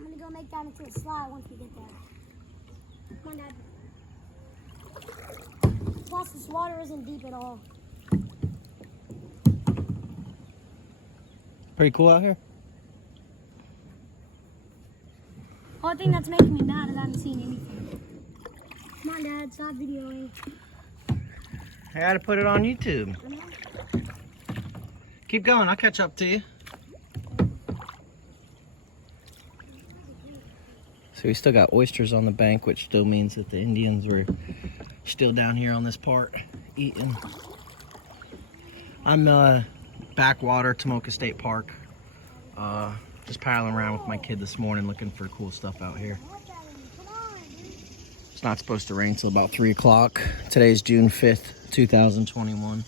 I'm gonna go make that into a slide once we get there. Come on, Dad. Plus, this water isn't deep at all. Pretty cool out here. Only thing that's making me mad is I haven't seen anything. Come on, Dad, stop videoing. I gotta put it on YouTube. Keep going, I'll catch up to you. So we still got oysters on the bank, which still means that the Indians were still down here on this part eating. I'm backwater, Tomoka State Park. Just paddling around with my kid this morning looking for cool stuff out here. It's not supposed to rain till about 3 o'clock. Today's June 5th, 2021.